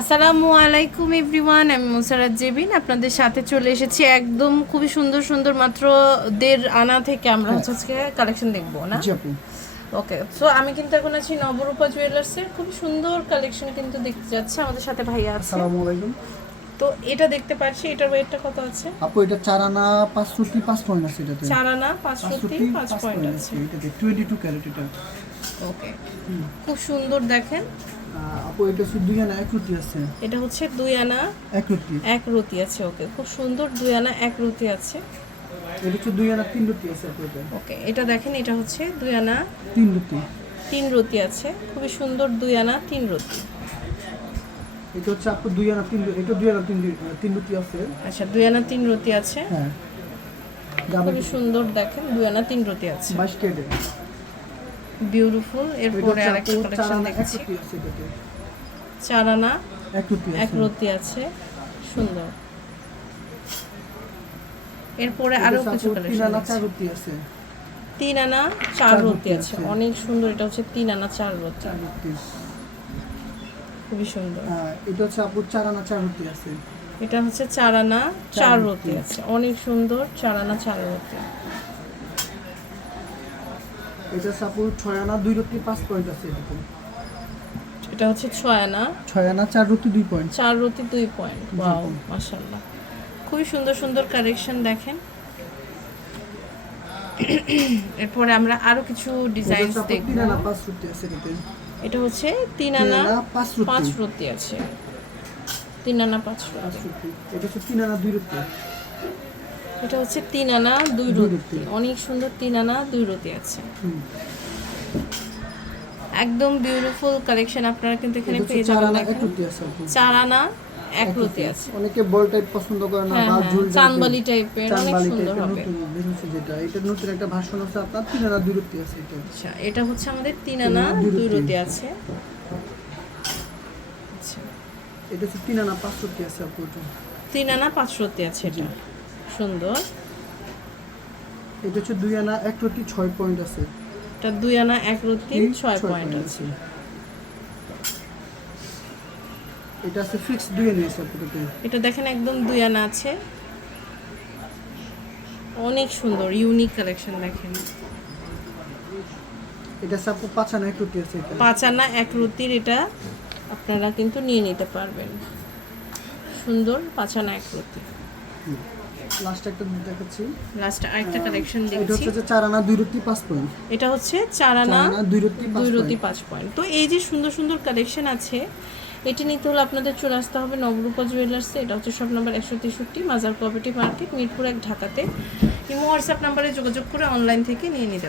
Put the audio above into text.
আসসালামু আলাইকুম এভরিওয়ান আমি মুসারাত জেবিন। আপনাদের সাথে চলে এসেছি একদম খুবই সুন্দর সুন্দর মাত্র দেড় আনা থেকে আমরা হচ্ছে আজকে কালেকশন দেখব না? ওকে সো আমি কিন্তু এখন আছি নবরূপা জুয়েলার্সের খুব সুন্দর কালেকশন কিন্তু দেখতে যাচ্ছে আমাদের সাথে ভাইয়া আছে। আসসালামু আলাইকুম। তো এটা দেখতে পাচ্ছি এটার ওয়েটটা কত আছে? আপু এটা চার আনা পাঁচ রুটি পাঁচ পয়েন্ট আছে এটাতে। চার আনা পাঁচ পাঁচ রুটি পয়েন্ট আছে। আছে। এটাতে টোয়েন্টি টু ক্যারেট এটা। ওকে খুব সুন্দর দেখেন। আপু এটা হচ্ছে দুই আনা এক রুটি আছে এটা হচ্ছে দুই আনা এক রুটি এক রুটি আছে ওকে খুব সুন্দর দুই আনা এক রুটি আছে এটা হচ্ছে দুই আনা তিন রুটি আছে আপু এটা ওকে এটা দেখেন এটা হচ্ছে দুই আনা তিন রুটি তিন রতি আছে খুবই সুন্দর দুই আনা তিন রতি এটা হচ্ছে আপু দুই আনা তিন এটা দুই আনা তিন তিন রুটি আছে আচ্ছা দুই আনা তিন রতি আছে হ্যাঁ খুবই সুন্দর দেখেন দুই আনা তিন রতি আছে ক্যারেট বিউটিফুল এরপরে আরেকটা কালেকশন দেখছি। রুটি চার আনা এক রতি আছে। সুন্দর। এরপরে আরও কিছু কালেকশন আছে। তিন আনা চার রতি রতি আছে। অনেক সুন্দর এটা হচ্ছে তিন আনা চার রতি। খুবই সুন্দর। এটা হচ্ছে আপু চার আনা চার রুটি আছে। এটা হচ্ছে চার আনা চার রতি। রতি। আছে। অনেক সুন্দর চার আনা চার রতি। এটা আপু ছয় আনা দুই রুটি পাঁচ পয়েন্ট আছে এরকম। এটা হচ্ছে ছয় আনা ছয় আনা চার রুটি দুই পয়েন্ট চার রতি দুই পয়েন্ট ওয়াও মাশাআল্লাহ। খুবই সুন্দর সুন্দর কালেকশন দেখেন। এরপরে আমরা আরও কিছু ডিজাইন দেখব। এটা হচ্ছে তিন আনা পাঁচ পাঁচ রতি আছে। তিন আনা পাঁচ রতি এটা হচ্ছে তিন আনা দুই রুটি এটা হচ্ছে তিন আনা দুই রতি। অনেক সুন্দর তিন আনা দুই রতি আছে। একদম বিউটিফুল কালেকশন আপনারা কিন্তু এখানে পেয়ে যাবেন। রুটি। চার আনা এক রতি আছে। অনেকে বল টাইপ পছন্দ করে না হ্যাঁ বা হ্যাঁ ঝুল চানবালি টাইপের অনেক সুন্দর হবে। যেটা। এটা নতুন একটা ভাষণ আছে আপনার তিন আনা দুই রুটি আছে এটা। আচ্ছা এটা হচ্ছে আমাদের তিন আনা দুই। রতি আছে। আচ্ছা। এটা হচ্ছে তিন আনা পাঁচ রুটি আছে আপু তিন আনা পাঁচ রতি আছে এটা। সুন্দর। এটা হচ্ছে দুই আনা এক রুটি ছয় পয়েন্ট আছে। এটা দুই আনা এক রতি ছয় পয়েন্ট আছে। এটা আছে ফিক্স দুই আনা আছে এটা দেখেন একদম দুই আনা আছে। অনেক সুন্দর ইউনিক কালেকশন দেখেন। এটা আপু পাঁচ আনা এক রুটি আছে এটা। পাঁচ আনা এক রতির এটা আপনারা কিন্তু নিয়ে নিতে পারবেন। সুন্দর পাঁচ আনা এক রতি লাস্ট একটা দেখাচ্ছি। লাস্ট আরেকটা কালেকশন এটা হচ্ছে চার আনা দুই রুটি পাঁচ পয়েন্ট। এটা হচ্ছে চার চার আনা আনা দুই রুটি পাঁচ দুই রতি পয়েন্ট। পাঁচ পয়েন্ট। তো এই যে সুন্দর সুন্দর কালেকশন আছে এটি নিতে হলে আপনাদের চলে আসতে হবে নবরূপা জুয়েলার্সে এটা হচ্ছে শপ নাম্বার একশো তেষট্টি মাজার কোঅপারেটিভ মার্কেট মিরপুর এক ঢাকাতে। ইমো হোয়াটসঅ্যাপ নাম্বারে যোগাযোগ করে অনলাইন থেকে নিয়ে নিতে